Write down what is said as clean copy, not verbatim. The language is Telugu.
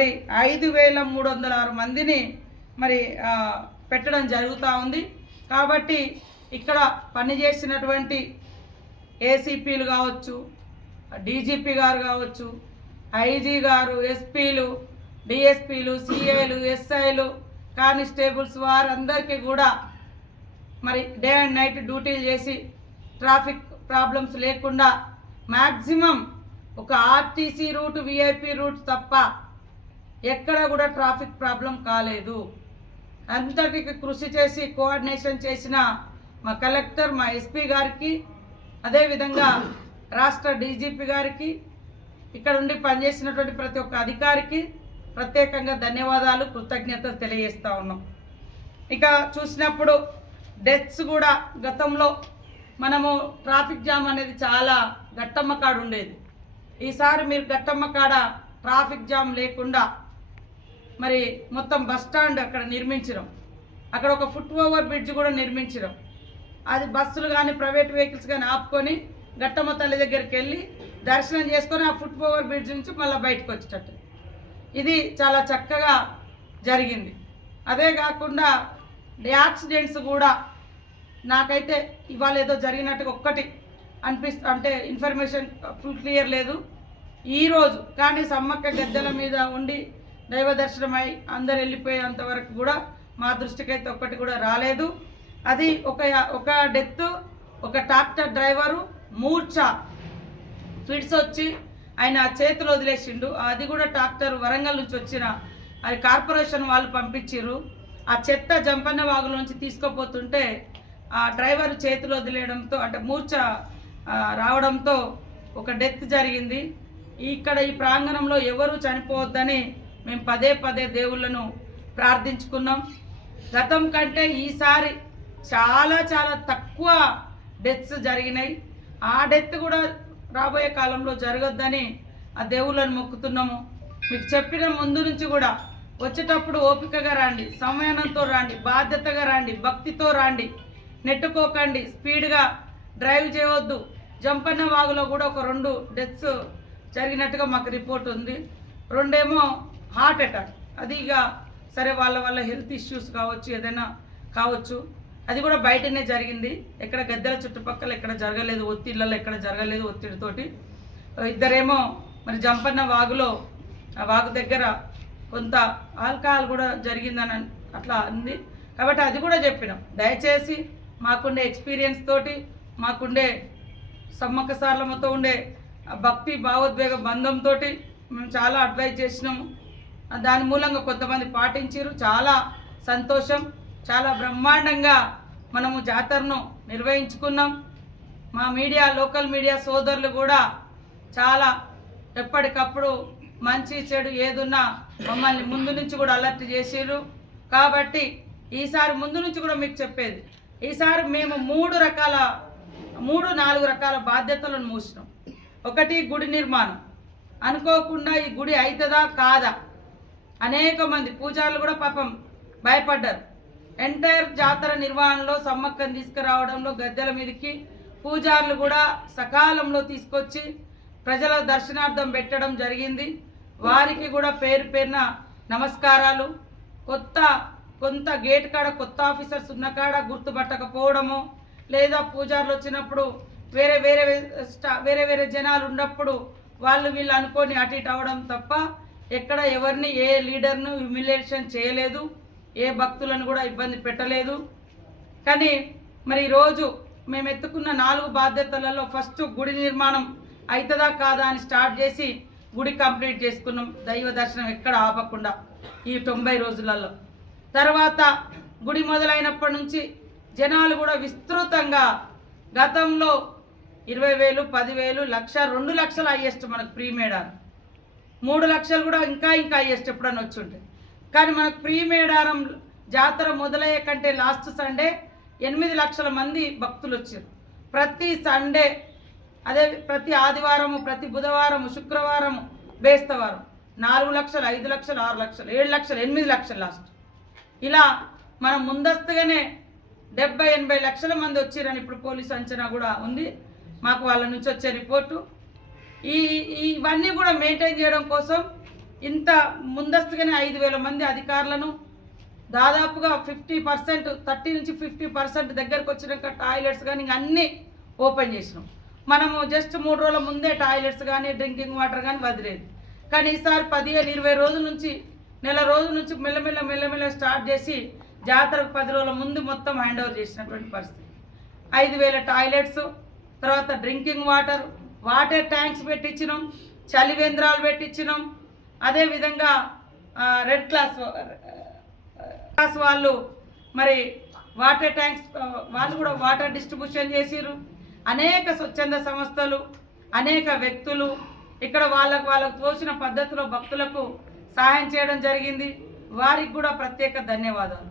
మరి 5306 మందిని మరి పెట్టడం జరుగుతూ ఉంది. కాబట్టి ఇక్కడ పనిచేసినటువంటి ఏసీపీలు కావచ్చు, డీజీపీ గారు కావచ్చు, ఐజీ గారు, ఎస్పీలు, డిఎస్పీలు, సిఐలు, ఎస్ఐలు, కానిస్టేబుల్స్ వారందరికీ కూడా మరి డే అండ్ నైట్ డ్యూటీలు చేసి ట్రాఫిక్ ప్రాబ్లమ్స్ లేకుండా మ్యాక్సిమం ఒక ఆర్టీసీ రూట్, విఐపి రూట్ తప్ప ఎక్కడ కూడా ట్రాఫిక్ ప్రాబ్లం కాలేదు. అంతటికి కృషి చేసి కోఆర్డినేషన్ చేసిన మా కలెక్టర్, మా ఎస్పీ గారికి, అదేవిధంగా రాష్ట్ర డీజీపీ గారికి, ఇక్కడ ఉండి పనిచేసినటువంటి ప్రతి ఒక్క అధికారికి ప్రత్యేకంగా ధన్యవాదాలు, కృతజ్ఞతలు తెలియజేస్తూ ఉన్నాం. ఇక చూసినప్పుడు డెత్స్ కూడా గతంలో మనము ట్రాఫిక్ జామ్ అనేది చాలా గట్టమ్మ కాడ ఉండేది. ఈసారి మీరు గట్టమ్మ కాడ ట్రాఫిక్ జామ్ లేకుండా మరి మొత్తం బస్ స్టాండ్ అక్కడ నిర్మించడం, అక్కడ ఒక ఫుట్ ఓవర్ బ్రిడ్జ్ కూడా నిర్మించడం, అది బస్సులు కానీ ప్రైవేట్ వెహికల్స్ కానీ ఆపుకొని గట్టమ్మ తల్లి దగ్గరికి వెళ్ళి దర్శనం చేసుకొని ఆ ఫుట్ ఓవర్ బ్రిడ్జ్ నుంచి మళ్ళీ బయటకు వచ్చేటట్టు ఇది చాలా చక్కగా జరిగింది. అదే కాకుండా యాక్సిడెంట్స్ కూడా నాకైతే ఇవాళ ఏదో జరిగినట్టుగా ఒక్కటి అంటే ఇన్ఫర్మేషన్ ఫుల్ క్లియర్ లేదు ఈరోజు. కానీ సమ్మక్క గద్దెల మీద ఉండి దైవ దర్శనమై అందరు వెళ్ళిపోయేంత వరకు కూడా మా దృష్టికి అయితే ఒక్కటి కూడా రాలేదు. అది ఒక డెత్, ఒక ట్రాక్టర్ డ్రైవరు మూర్ఛ ఫిట్స్ వచ్చి ఆయన చేతులు వదిలేసిండు. అది కూడా ట్రాక్టర్ వరంగల్ నుంచి వచ్చిన అది కార్పొరేషన్ వాళ్ళు పంపించారు. ఆ చెత్త జంపన్న వాగులోంచి తీసుకుపోతుంటే ఆ డ్రైవర్ చేతులు వదిలేయడంతో అంటే మూర్ఛ రావడంతో ఒక డెత్ జరిగింది. ఇక్కడ ఈ ప్రాంగణంలో ఎవరు చనిపోవద్దని మేము పదే పదే దేవుళ్ళను ప్రార్థించుకున్నాం. గతం కంటే ఈసారి చాలా చాలా తక్కువ డెత్స్ జరిగినాయి. ఆ డెత్ కూడా రాబోయే కాలంలో జరగొద్దని ఆ దేవుళ్ళను మొక్కుతున్నాము. మీకు చెప్పిన ముందు నుంచి కూడా వచ్చేటప్పుడు ఓపికగా రండి, సంయమనంతో రండి, బాధ్యతగా రండి, భక్తితో రండి, నెట్టుకోకండి, స్పీడ్గా డ్రైవ్ చేయవద్దు. జంపన్న వాగులో కూడా ఒక 2 డెత్స్ జరిగినట్టుగా మాకు రిపోర్ట్ ఉంది. 2 ఏమో హార్ట్ అటాక్, అది ఇక సరే వాళ్ళ హెల్త్ ఇష్యూస్ కావచ్చు, ఏదైనా కావచ్చు. అది కూడా బయటనే జరిగింది, ఎక్కడ గద్దెల చుట్టుపక్కల ఎక్కడ జరగలేదు, ఒత్తిళ్ళలో ఎక్కడ జరగలేదు ఒత్తిడితోటి. 2 మరి జంపన్న వాగులో ఆ వాగు దగ్గర కొంత ఆల్కహాల్ కూడా జరిగిందని అట్లా అంది. కాబట్టి అది కూడా చెప్పినాం. దయచేసి మాకుండే ఎక్స్పీరియన్స్ తోటి, మాకుండే సమ్మక్క సారలమ్మతో ఉండే భక్తి భావోద్వేగ బంధంతో మేము చాలా అడ్వైజ్ చేసినాము. దాని మూలంగా కొంతమంది పాటించారు. చాలా సంతోషం. చాలా బ్రహ్మాండంగా మనము జాతరను నిర్వహించుకున్నాం. మా మీడియా, లోకల్ మీడియా సోదరులు కూడా చాలా ఎప్పటికప్పుడు మంచి చెడు ఏదున్నా మమ్మల్ని ముందు నుంచి కూడా అలర్ట్ చేసారు. కాబట్టి ఈసారి ముందు నుంచి కూడా మీకు చెప్పేది, ఈసారి మేము 3-4 రకాల బాధ్యతలను మూసినాం. ఒకటి, గుడి నిర్మాణం. అనుకోకుండా ఈ గుడి అవుతుందా కాదా, అనేక మంది పూజారులు కూడా పాపం భయపడ్డారు. ఎంటైర్ జాతర నిర్వహణలో సమ్మక్కని తీసుకురావడంలో గద్దెల మీదకి పూజారులు కూడా సకాలంలో తీసుకొచ్చి ప్రజల దర్శనార్థం పెట్టడం జరిగింది. వారికి కూడా పేరు పేరున నమస్కారాలు. కొంత గేట్ కాడ కొత్త ఆఫీసర్స్ ఉన్న కాడ గుర్తుపట్టకపోవడము, లేదా పూజారులు వచ్చినప్పుడు వేరే వేరే జనాలు ఉన్నప్పుడు వీళ్ళు అనుకొని అటు ఇటు అవడం తప్ప ఎక్కడ ఎవరిని ఏ లీడర్ను హ్యూమిలేషన్ చేయలేదు, ఏ భక్తులను కూడా ఇబ్బంది పెట్టలేదు. కానీ మరి ఈరోజు మేము ఎత్తుకున్న 4 బాధ్యతలలో ఫస్ట్ గుడి నిర్మాణం అవుతుందా కాదా అని స్టార్ట్ చేసి గుడి కంప్లీట్ చేసుకున్నాం. దైవ దర్శనం ఎక్కడ ఆపకుండా ఈ 90 రోజులలో. తర్వాత గుడి మొదలైనప్పటి నుంచి జనాలు కూడా విస్తృతంగా, గతంలో 20,000, 10,000, 1,00,000, 2 లక్షలు హైయెస్ట్ మనకు ప్రీ మేడారం, 3 లక్షలు కూడా ఇంకా హైయెస్ట్ ఎప్పుడన్నా వచ్చి ఉంటాయి. కానీ మనకు ప్రీ మేడారం జాతర మొదలయ్యే కంటే లాస్ట్ సండే 8 లక్షల మంది భక్తులు వచ్చారు. ప్రతి సండే, అదే ప్రతి ఆదివారము, ప్రతి బుధవారము, శుక్రవారము, బేస్తవారం 4 లక్షలు, 5 లక్షలు, 6 లక్షలు, 7 లక్షలు, 8 లక్షలు లాస్ట్. ఇలా మనం ముందస్తుగానే 70-80 లక్షల మంది వచ్చారని ఇప్పుడు పోలీసు అంచనా కూడా ఉంది మాకు, వాళ్ళ నుంచి వచ్చే రిపోర్టు. ఇవన్నీ కూడా మెయింటైన్ చేయడం కోసం ఇంత ముందస్తుగానే 5,000 మంది అధికారులను దాదాపుగా 50% 30 నుంచి 50% దగ్గరకు వచ్చినాక టాయిలెట్స్ కానీ ఇంక అన్నీ ఓపెన్ చేసినాం. మనము జస్ట్ 3 రోజుల ముందే టాయిలెట్స్ కానీ డ్రింకింగ్ వాటర్ కానీ వదిలేదు. కానీ ఈసారి 15-20 రోజుల నుంచి నెల రోజుల నుంచి మెల్లమెల్ల స్టార్ట్ చేసి జాతరకు 10 రోజుల ముందు మొత్తం హ్యాండ్ ఓవర్ చేసినటువంటి పరిస్థితి. 5,000 టాయిలెట్స్, తర్వాత డ్రింకింగ్ వాటర్ ట్యాంక్స్ పెట్టించినాం, చలివేంద్రాలు పెట్టించినాం. అదేవిధంగా రెడ్ క్లాస్ వాళ్ళు మరి వాటర్ ట్యాంక్స్ వాళ్ళు కూడా వాటర్ డిస్ట్రిబ్యూషన్ చేసిర్రు. అనేక స్వచ్ఛంద సంస్థలు, అనేక వ్యక్తులు ఇక్కడ వాళ్ళకు తోచిన పద్ధతిలో భక్తులకు సహాయం చేయడం జరిగింది. వారికి కూడా ప్రత్యేక ధన్యవాదాలు.